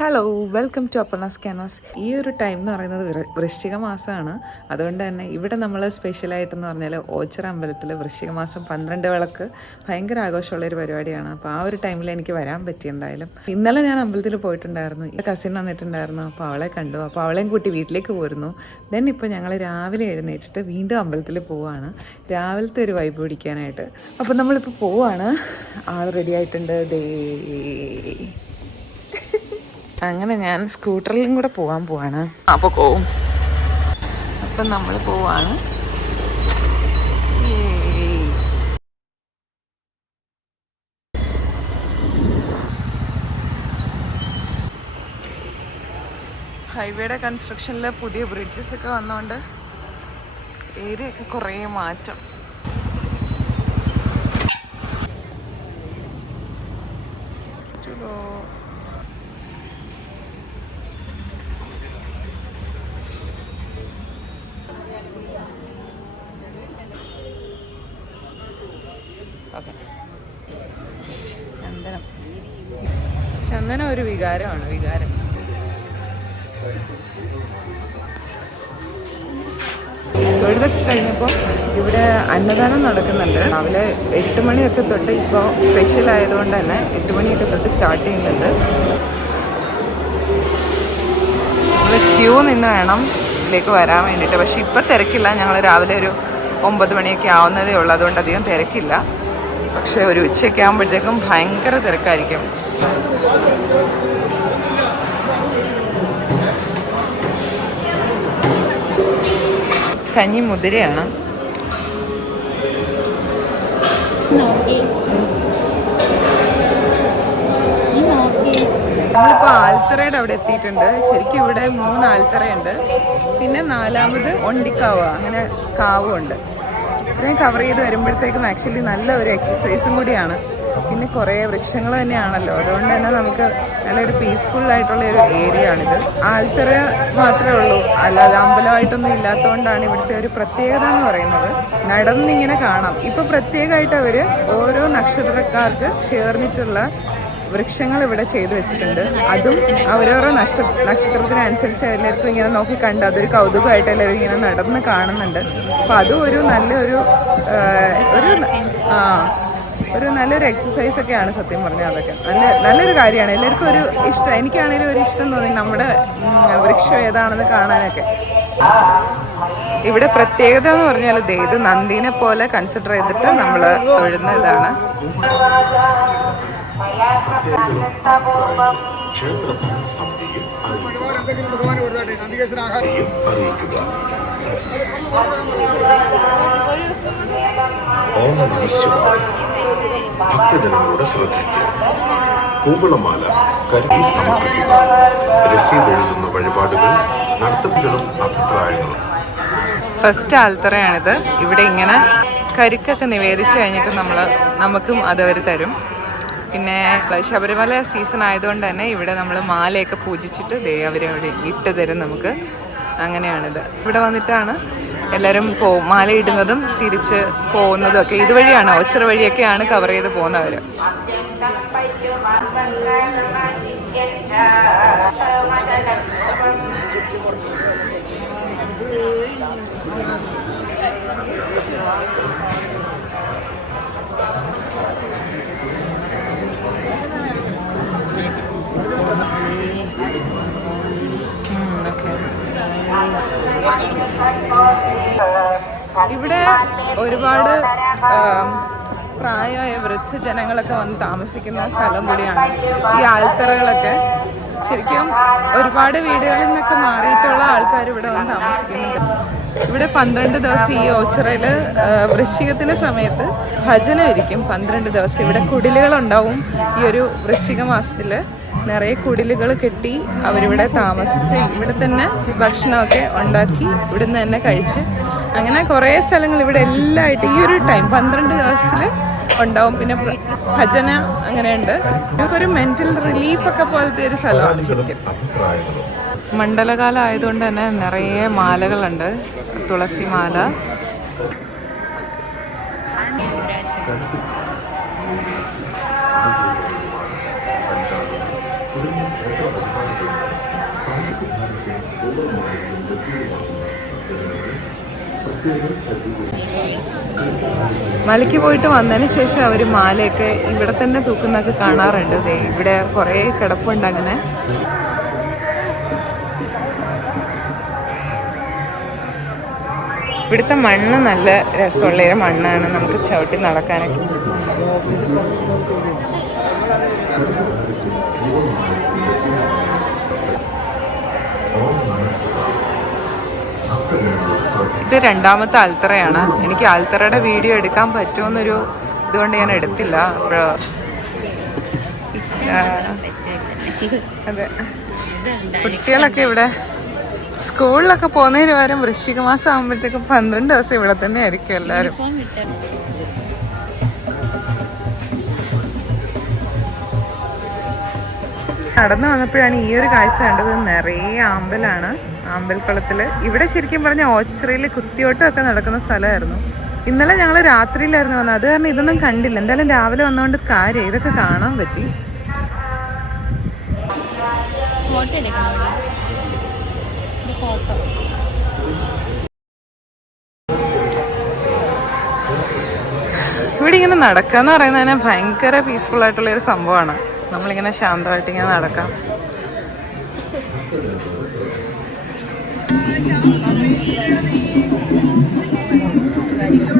Hello, welcome to Aparna's canvas. ഈ ഒരു time എന്ന് പറയുന്നത് വൃശ്ചിക മാസമാണ്. അതുകൊണ്ട് തന്നെ ഇവിടെ നമ്മൾ സ്പെഷ്യലായിട്ടെന്ന് പറഞ്ഞാൽ ഓച്ചിറ അമ്പലത്തിൽ വൃശ്ചിക മാസം 12 വിളക്ക് ഭയങ്കര ആഘോഷമുള്ളൊരു പരിപാടിയാണ്. അപ്പോൾ ആ ഒരു ടൈമിൽ എനിക്ക് വരാൻ പറ്റി. എന്തായാലും ഇന്നലെ ഞാൻ അമ്പലത്തിൽ പോയിട്ടുണ്ടായിരുന്നു. കസിൻ വന്നിട്ടുണ്ടായിരുന്നു. അപ്പോൾ അവളെ കണ്ടു. അപ്പോൾ അവളെയും കൂട്ടി വീട്ടിലേക്ക് പോരുന്നു. ദെൻ ഇപ്പോൾ ഞങ്ങൾ രാവിലെ എഴുന്നേറ്റിട്ട് വീണ്ടും അമ്പലത്തിൽ പോവുകയാണ്, രാവിലത്തെ ഒരു വൈബ് പിടിക്കാനായിട്ട്. അപ്പോൾ നമ്മളിപ്പോൾ പോവുകയാണ്. ആൾ റെഡി ആയിട്ടുണ്ട്. അങ്ങനെ ഞാൻ സ്കൂട്ടറിലും കൂടെ പോകാൻ പോവാണ്. അപ്പോൾ പോവും. അപ്പം നമ്മൾ പോവാണ്. ഹൈവേയുടെ കൺസ്ട്രക്ഷനിൽ പുതിയ ബ്രിഡ്ജസ് ഒക്കെ വന്നതുകൊണ്ട് ഏരിയ ഒക്കെ കുറേ മാറ്റം. ചന്ദനം ഒരു വികാരമാണ്. തൊഴുതൊക്കെ കഴിഞ്ഞപ്പോൾ ഇവിടെ അന്നദാനം നടക്കുന്നുണ്ട്. രാവിലെ 8 മണിയൊക്കെ തൊട്ട്. ഇപ്പോൾ സ്പെഷ്യൽ ആയതുകൊണ്ട് തന്നെ 8 മണിയൊക്കെ തൊട്ട് സ്റ്റാർട്ട് ചെയ്യുന്നുണ്ട്. നമ്മൾ ക്യൂ നിന്ന് വേണം ഇതിലേക്ക് വരാൻ വേണ്ടിയിട്ട്. പക്ഷേ ഇപ്പം തിരക്കില്ല. ഞങ്ങൾ രാവിലെ ഒരു 9 മണിയൊക്കെ ആവുന്നതേ ഉള്ളൂ. അതുകൊണ്ട് അധികം തിരക്കില്ല. പക്ഷേ ഒരു ഉച്ചയൊക്കെ ആകുമ്പോഴത്തേക്കും ഭയങ്കര തിരക്കായിരിക്കും. കഞ്ഞി മുതിരയാണ്. നമ്മളിപ്പോൾ ആൽത്തറയുടെ അവിടെ എത്തിയിട്ടുണ്ട്. ശരിക്കും ഇവിടെ 3 ആൽത്തറയുണ്ട്. പിന്നെ 4ാമത് ഒണ്ടിക്കാവ്, അങ്ങനെ കാവുണ്ട്. ഇത്രയും കവർ ചെയ്ത് വരുമ്പോഴത്തേക്കും ആക്ച്വലി നല്ല ഒരു എക്സസൈസും കൂടിയാണ്. പിന്നെ കുറേ വൃക്ഷങ്ങൾ തന്നെയാണല്ലോ. അതുകൊണ്ട് തന്നെ നമുക്ക് നല്ലൊരു പീസ്ഫുള്ളായിട്ടുള്ള ഒരു ഏരിയ ആണിത്. ആൽത്തറ മാത്രമേ ഉള്ളൂ, അല്ലാതെ അമ്പലമായിട്ടൊന്നും ഇല്ലാത്തതുകൊണ്ടാണ് ഇവിടുത്തെ ഒരു പ്രത്യേകത എന്ന് പറയുന്നത്. നടന്നിങ്ങനെ കാണാം. ഇപ്പോൾ പ്രത്യേകമായിട്ട് അവർ ഓരോ നക്ഷത്രക്കാർക്ക് ചേർന്നിട്ടുള്ള വൃക്ഷങ്ങൾ ഇവിടെ ചെയ്തു വെച്ചിട്ടുണ്ട്. അതും അവരോരോ നക്ഷത്രത്തിനനുസരിച്ച് എല്ലാവർക്കും ഇങ്ങനെ നോക്കി കണ്ട് അതൊരു കൗതുകമായിട്ട് എല്ലാവരും ഇങ്ങനെ നടന്ന് കാണുന്നുണ്ട്. അപ്പം അതും ഒരു നല്ലൊരു നല്ലൊരു എക്സസൈസൊക്കെയാണ് സത്യം പറഞ്ഞാൽ. അതൊക്കെ നല്ലൊരു കാര്യമാണ്. എല്ലാവർക്കും ഒരു ഇഷ്ടം. എനിക്കാണെങ്കിലും ഒരു ഇഷ്ടം തോന്നി നമ്മുടെ വൃക്ഷം ഏതാണെന്ന് കാണാനൊക്കെ. ഇവിടെ പ്രത്യേകത എന്ന് പറഞ്ഞാൽ ഇത് നന്ദീനെ പോലെ കൺസിഡർ ചെയ്തിട്ട് നമ്മൾ തൊഴുന്ന ഇതാണ്. ഭക്തജനങ്ങളുടെ ശ്രദ്ധയ്ക്ക് കൂവളമാല കരുതി സമർപ്പിക്കുക. രസീത് എഴുതുന്ന വഴിപാടുകൾ, നടത്തിപ്പുകളും അഭിപ്രായങ്ങളും. ഫസ്റ്റ് ആൽത്തറയാണിത്. ഇവിടെ ഇങ്ങനെ കരിക്കൊക്കെ നിവേദിച്ച് കഴിഞ്ഞിട്ട് നമുക്കും അതവർ തരും. പിന്നെ ശബരിമല സീസൺ ആയതുകൊണ്ട് തന്നെ ഇവിടെ നമ്മൾ മാലയൊക്കെ പൂജിച്ചിട്ട് അവരവിടെ ഇട്ട് തരും നമുക്ക്. അങ്ങനെയാണിത്. ഇവിടെ വന്നിട്ടാണ് എല്ലാവരും മാല ഇടുന്നതും തിരിച്ച് പോകുന്നതും ഒക്കെ. ഇതുവഴിയാണ്, ഓച്ചിറ വഴിയൊക്കെയാണ് കവർ ചെയ്ത് പോകുന്നവർ. ഇവിടെ ഒരുപാട് പ്രായമായ വൃദ്ധജനങ്ങളൊക്കെ വന്ന് താമസിക്കുന്ന സ്ഥലം കൂടിയാണ് ഈ ആൽത്തറകളൊക്കെ. ശരിക്കും ഒരുപാട് വീടുകളിൽ നിന്നൊക്കെ മാറിയിട്ടുള്ള ആൾക്കാർ ഇവിടെ വന്ന് താമസിക്കുന്നുണ്ട്. ഇവിടെ 12 ദിവസം ഈ ഓച്ചിറയിൽ വൃശ്ചികത്തിൻ്റെ സമയത്ത് ഭജന ഇരിക്കും. 12 ദിവസം ഇവിടെ കുടിലുകളുണ്ടാവും. ഈ ഒരു വൃശ്ചിക മാസത്തിൽ നിറയെ കുടിലുകൾ കെട്ടി അവരിവിടെ താമസിച്ച് ഇവിടെ തന്നെ ഭക്ഷണമൊക്കെ ഉണ്ടാക്കി ഇവിടുന്ന് തന്നെ കഴിച്ച് അങ്ങനെ കുറേ സ്ഥലങ്ങൾ ഇവിടെ എല്ലാമായിട്ട് ഈ ഒരു ടൈം 12 ദിവസത്തിൽ ഉണ്ടാവും. പിന്നെ ഭജന അങ്ങനെയുണ്ട്. ഇതൊരു മെൻ്റൽ റിലീഫൊക്കെ പോലത്തെ ഒരു സ്ഥലമാണ് ശരിക്കും. മണ്ഡലകാലം ആയതുകൊണ്ട് തന്നെ നിറയെ മാലകളുണ്ട്. തുളസി മാല, മലയ്ക്ക് പോയിട്ട് വന്നതിന് ശേഷം അവർ മാലയൊക്കെ ഇവിടെ തന്നെ തൂക്കുന്നൊക്കെ കാണാറുണ്ട്. ദേ ഇവിടെ കുറേ കിടപ്പുണ്ട് അങ്ങനെ. ഇവിടുത്തെ മണ്ണ് നല്ല രസമുള്ളൊരു മണ്ണാണ്, നമുക്ക് ചവിട്ടി നടക്കാനൊക്കെ. ഇത് രണ്ടാമത്തെ ആൽത്തറയാണ്. എനിക്ക് ആൽത്തറയുടെ വീഡിയോ എടുക്കാൻ പറ്റുമെന്നൊരു ഇതുകൊണ്ട് ഞാൻ എടുത്തില്ല. അപ്പോൾ അതെ, കുട്ടികളൊക്കെ ഇവിടെ സ്കൂളിലൊക്കെ പോകുന്നതിന് പകരം വൃശ്ചിക മാസം ആകുമ്പോഴത്തേക്കും 12 ദിവസം ഇവിടെ തന്നെ ആയിരിക്കും എല്ലാവരും. നടന്നു വന്നപ്പോഴാണ് ഈ ഒരു കാഴ്ച കണ്ടത്. നിറയെ ആമ്പലാണ് ആമ്പൽക്കുളത്തിൽ. ഇവിടെ ശരിക്കും പറഞ്ഞാൽ ഓച്ചിറയിൽ കുത്തിയോട്ടമൊക്കെ നടക്കുന്ന സ്ഥലമായിരുന്നു. ഇന്നലെ ഞങ്ങൾ രാത്രിയിലായിരുന്നു വന്നത്, അത് കാരണം ഇതൊന്നും കണ്ടില്ല. എന്തായാലും രാവിലെ വന്നുകൊണ്ട് കാര്യം ഇതൊക്കെ കാണാൻ പറ്റി. ഇവിടെ ഇങ്ങനെ നടക്കുക എന്ന് പറയുന്നത് തന്നെ ഭയങ്കര പീസ്ഫുൾ ആയിട്ടുള്ളൊരു സംഭവമാണ്. നമ്മളിങ്ങനെ ശാന്തമായിട്ട് ഇങ്ങനെ നടക്കാം.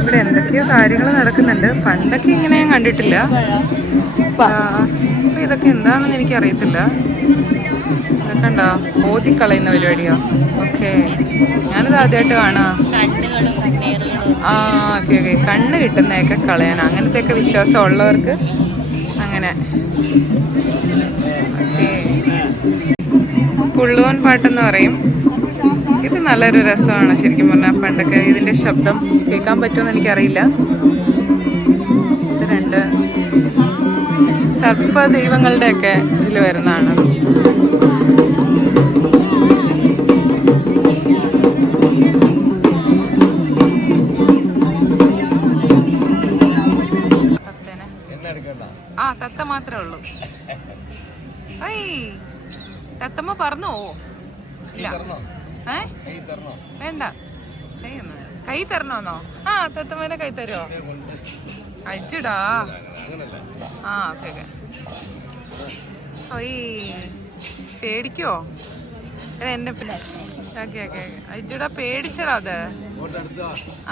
ഇവിടെ എന്തൊക്കെയോ കാര്യങ്ങൾ നടക്കുന്നുണ്ട്. പണ്ടൊക്കെ ഇങ്ങനെ ഞാൻ കണ്ടിട്ടില്ല. ഇതൊക്കെ എന്താണെന്ന് എനിക്കറിയത്തില്ല. ഇതൊക്കെ ഉണ്ടോ, ഓതിക്കളയുന്ന പരിപാടിയോ? ഓക്കെ, ഞാനിത് ആദ്യമായിട്ട് കാണാം. ആ ഓക്കെ ഓക്കെ, കണ്ണ് കിട്ടുന്നതൊക്കെ കളയാൻ, അങ്ങനത്തെയൊക്കെ വിശ്വാസം ഉള്ളവർക്ക് അങ്ങനെ. ഓക്കെ, പുള്ളുവൻ പാട്ടെന്ന് പറയും. ഇത് നല്ലൊരു രസമാണ് ശരിക്കും പറഞ്ഞാൽ. പണ്ടൊക്കെ ഇതിൻ്റെ ശബ്ദം കേൾക്കാൻ പറ്റുമെന്ന് എനിക്കറിയില്ല. ഇത് 2 സർപ്പ ദൈവങ്ങളുടെയൊക്കെ ഇതിൽ വരുന്നതാണ്. ആ തത്ത മാത്രമേ ഉള്ളൂ. തത്തമ്മ പറഞ്ഞോ? ഇല്ല, വേണ്ട. കൈ തരണോന്നോ? ആ തത്തമ്മേനെ കൈ തരുമോ? അയച്ചിടാ. ആ ഓക്കെ ഓക്കെ. ഓയ് പേടിക്കോ? എന്നെ ഓക്കെ ഓക്കെ ഓക്കെ. അയച്ചിടാ, പേടിച്ചടാ അത്.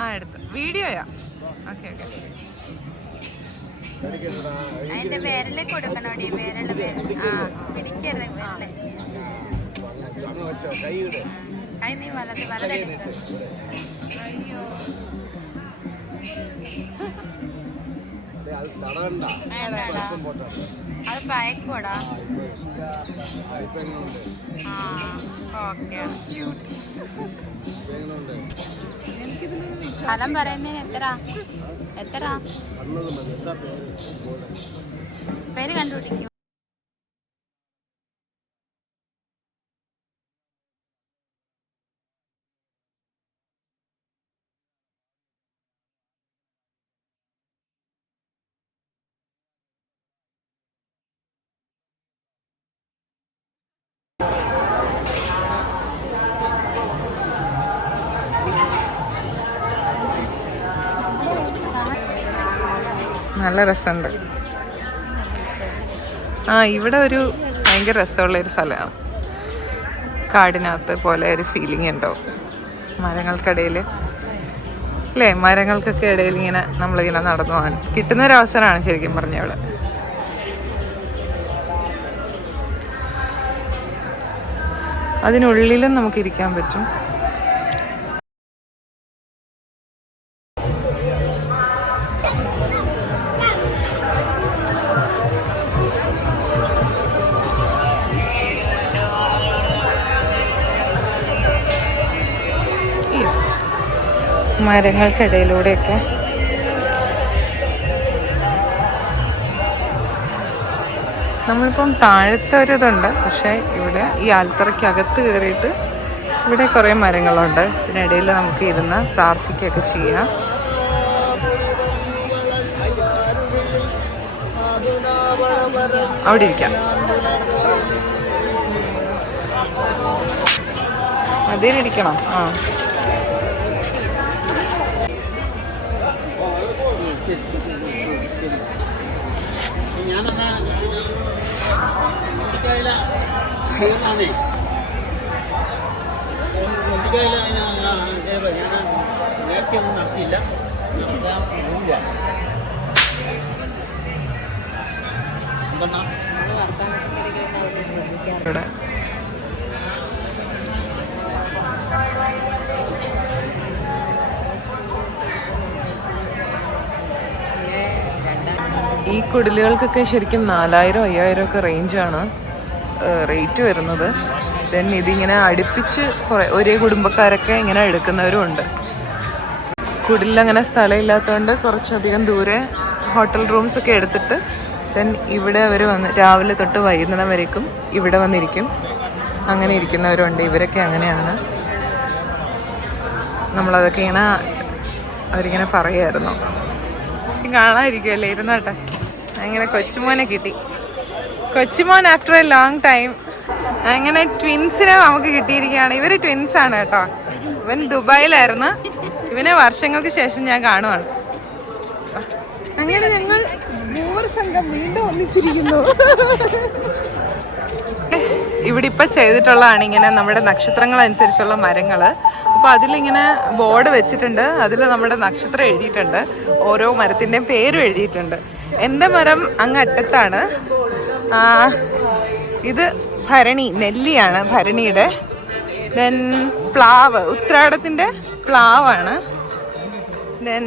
ആ എടുത്തു, വീഡിയോയാ. Okay okay. അതിന്റെ വിരല് കൊടുക്കണോടി, വിരല് പിടിക്കരുത്. കൈ നീ വലതെടുത്ത്. അയ്യോ, അത് ഭയക്കോടാ. ഫലം പറയുന്നതിന് എത്ര പേര് കണ്ടുപിടിക്കും. നല്ല രസമുണ്ട്. ആ ഇവിടെ ഒരു ഭയങ്കര രസമുള്ളൊരു സ്ഥലമാണ്. കാടിനകത്ത് പോലെ ഒരു ഫീലിംഗ് ഉണ്ടാവും മരങ്ങൾക്കിടയിൽ, അല്ലേ? മരങ്ങൾക്കൊക്കെ ഇടയിൽ ഇങ്ങനെ നമ്മളിങ്ങനെ നടന്നു പോകാൻ കിട്ടുന്നൊരവസരമാണ് ശരിക്കും പറഞ്ഞ ഇവിടെ. അതിനുള്ളിലും നമുക്കിരിക്കാൻ പറ്റും. മരങ്ങൾക്കിടയിലൂടെയൊക്കെ നമ്മളിപ്പം താഴത്തെ ഒരു ഇതുണ്ട്, പക്ഷേ ഇവിടെ ഈ ആൽത്തറയ്ക്കകത്ത് കയറിയിട്ട് ഇവിടെ കുറേ മരങ്ങളുണ്ട്. ഇതിനിടയിൽ നമുക്ക് ഇരുന്ന് പ്രാർത്ഥിക്കുകയൊക്കെ ചെയ്യാം. അവിടെ ഇരിക്കാം. അതിലിരിക്കണം. ആ ഇവിടെ ഈ കുടിലുകൾക്കൊക്കെ ശരിക്കും 4000-5000 ഒക്കെ റേഞ്ചാണ് റേറ്റ് വരുന്നത്. ദെൻ ഇതിങ്ങനെ അടുപ്പിച്ച് കുറേ ഒരേ കുടുംബക്കാരൊക്കെ ഇങ്ങനെ എടുക്കുന്നവരും ഉണ്ട്. കുടിലങ്ങനെ സ്ഥലമില്ലാത്തതുകൊണ്ട് കുറച്ചധികം ദൂരെ ഹോട്ടൽ റൂംസ് ഒക്കെ എടുത്തിട്ട് ദെൻ ഇവിടെ അവർ വന്ന് രാവിലെ തൊട്ട് വൈകുന്നേരം വരേക്കും ഇവിടെ വന്നിരിക്കും. അങ്ങനെ ഇരിക്കുന്നവരുണ്ട്. ഇവരൊക്കെ അങ്ങനെയാണ്. നമ്മളതൊക്കെ ഇങ്ങനെ അവരിങ്ങനെ പറയുമായിരുന്നു. കാണാതിരിക്കുമല്ലേ, ഇരുന്നോട്ടെ. അങ്ങനെ കൊച്ചുമോനെ കിട്ടി. കൊച്ചുമോൻ ആഫ്റ്റർ എ ലോങ് ടൈം അങ്ങനെ ട്വിൻസിനെ നമുക്ക് കിട്ടിയിരിക്കുകയാണ്. ഇവർ ട്വിൻസാണ് കേട്ടോ. ഇവൻ ദുബായിലായിരുന്നു. ഇവനെ വർഷങ്ങൾക്ക് ശേഷം ഞാൻ കാണുവാണ്. അങ്ങനെ ഞങ്ങൾ മൂവർ സംഘം വീണ്ടും ഒന്നിച്ചിരിക്കുന്നു. ഇവിടെ ഇപ്പം ചെയ്തിട്ടുള്ളതാണ് ഇങ്ങനെ നമ്മുടെ നക്ഷത്രങ്ങൾ അനുസരിച്ചുള്ള മരങ്ങൾ. അപ്പോൾ അതിലിങ്ങനെ ബോർഡ് വെച്ചിട്ടുണ്ട്. അതിൽ നമ്മുടെ നക്ഷത്രം എഴുതിയിട്ടുണ്ട്. ഓരോ മരത്തിൻ്റെയും പേരും എഴുതിയിട്ടുണ്ട്. എൻ്റെ മരം അങ്ങ് അറ്റത്താണ്. ഇത് ഭരണി, നെല്ലിയാണ് ഭരണിയുടെ. ദെൻ പ്ലാവ്, ഉത്രാടത്തിൻ്റെ പ്ലാവാണ്. ദെൻ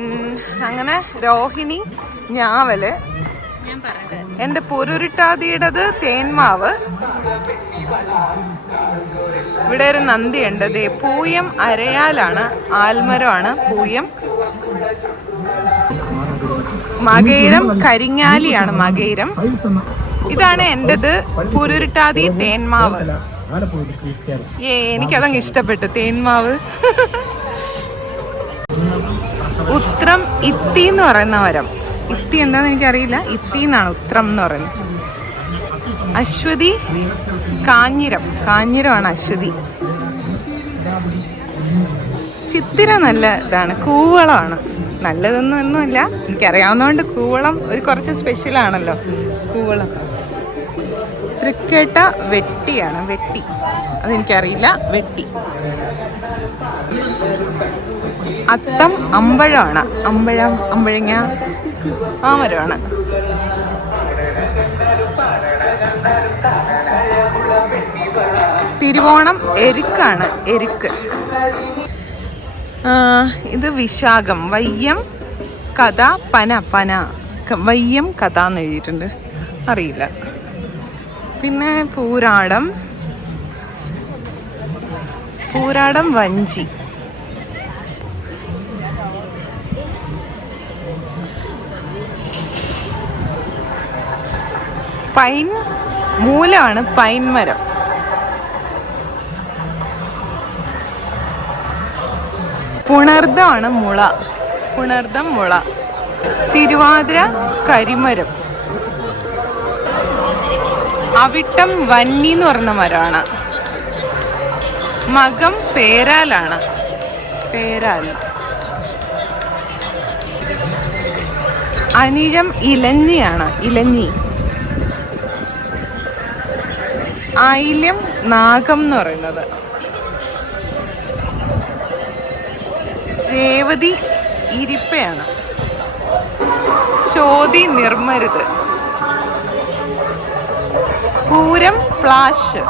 അങ്ങനെ രോഹിണി, ഞാവല്. എൻ്റെ പൊരുരുട്ടാതിയുടേത് തേന്മാവ്. ഇവിടെ ഒരു നന്ദിയുണ്ട്. ദേ പൂയം അരയാലാണ്, ആൽമരമാണ് പൂയം. മകയിരം കരിങ്ങാലിയാണ് മകയിരം. ഇതാണ് എൻ്റെത് പൊരുരുട്ടാതി തേന്മാവ്. എനിക്കതങ്ങ് ഇഷ്ടപ്പെട്ടു തേന്മാവ്. ഉത്രം ഇത്തി എന്ന് പറയുന്ന മരം. ഇത്തി എന്താന്ന് എനിക്കറിയില്ല. ഇത്തി എന്നാണ് ഉത്രം എന്ന് പറയുന്നത്. അശ്വതി കാഞ്ഞിരം, കാഞ്ഞിരമാണ് അശ്വതി. ചിത്തിര നല്ല ഇതാണ്. കൂവളമാണ്. നല്ലതൊന്നുമല്ല, എനിക്കറിയാവുന്നതുകൊണ്ട് കൂവളം ഒരു കുറച്ച് സ്പെഷ്യലാണല്ലോ കൂവളം. തൃക്കേട്ട വെട്ടിയാണ്, വെട്ടി. അതെനിക്കറിയില്ല, വെട്ടി. അത്തം അമ്പഴമാണ്, അമ്പഴം, അമ്പഴങ്ങ ആ മരമാണ്. തിരുവോണം എരുക്കാണ്, എരുക്ക്. ഇത് വിശാഖം, വയ്യം കഥ, പന, പന, വയ്യം കഥ എന്ന് എഴുതിയിട്ടുണ്ട്, അറിയില്ല. പിന്നെ പൂരാടം, പൂരാടം വഞ്ചി. പൈൻ മൂലമാണ്, പൈൻ മരം. പുണർദമാണ് മുള, പുണർദം മുള. തിരുവാതിര കരിമരം. അവിട്ടം വന്നി എന്ന് പറയുന്ന മരമാണ്. മകം പേരാലാണ്, പേരാൽ. അനിഴം ഇലഞ്ഞിയാണ്, ഇലഞ്ഞി. ആയില്യം നാഗം എന്ന് പറയുന്നത്. രേവതി ഇരിപ്പയാണ്. ചോതി നിർമ്മരുത്. പൂരം പ്ലാഷ്.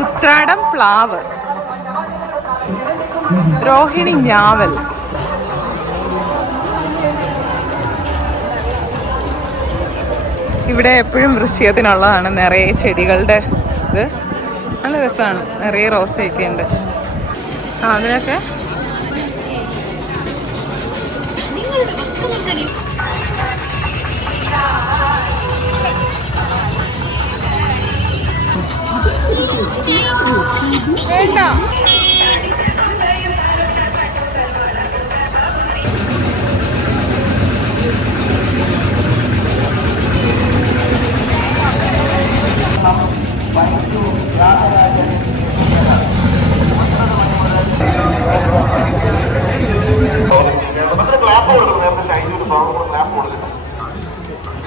ഉത്രാടം പ്ലാവ്. രോഹിണി ഞാവൽ. ഇവിടെ എപ്പോഴും വൃശ്ചികത്തിനുള്ളതാണ്. നിറയെ ചെടികളുടെ ഇത് നല്ല രസമാണ്. നിറയെ റോസയൊക്കെ ഉണ്ട്. സാധനമൊക്കെ വേണ്ട.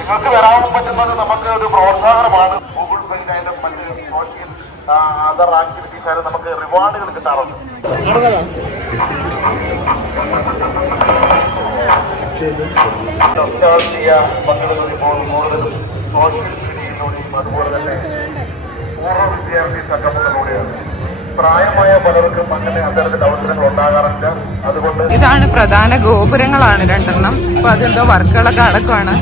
നിങ്ങൾക്ക് വരാൻ പറ്റുന്നത് നമുക്ക് ഒരു പ്രോത്സാഹനമാണ്. ഗൂഗിൾ പേയിൽ ആയാലും മറ്റ് സോഷ്യൽ അതർ ആക്ടിവിറ്റീസ് ആയാലും നമുക്ക് റിവാർഡുകൾ കിട്ടാറുണ്ട്. നൊസ്റ്റാൾജിയ പങ്കെടുക്കുമ്പോൾ കൂടുതലും സോഷ്യൽ മീഡിയയിലൂടെയും അതുപോലെ തന്നെ പൂർവ്വ വിദ്യാർത്ഥി സംഘടനകളിലൂടെയാണ്. പ്രായമായ പലർക്കും അങ്ങനെ അത്തരത്തിൽ അവസരങ്ങൾ ഉണ്ടാകാറില്ല. അതുകൊണ്ട് ഇതാണ് പ്രധാന ഗോപുരങ്ങളാണ് രണ്ടെണ്ണം. അപ്പൊ അതെന്തോ വർക്കുകളൊക്കെ നടക്കുവാണ്.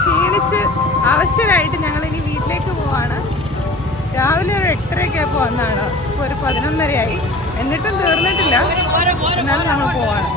ക്ഷീണിച്ച് അവശരായിട്ട് ഞങ്ങൾ ഇനി വീട്ടിലേക്ക് പോവാണ്. രാവിലെ ഒരു 8:30 വന്നാണ്. ഇപ്പോൾ ഒരു 11:30 എന്നിട്ടും തീർന്നിട്ടില്ല. എന്നാലും നമ്മൾ പോവാണ്.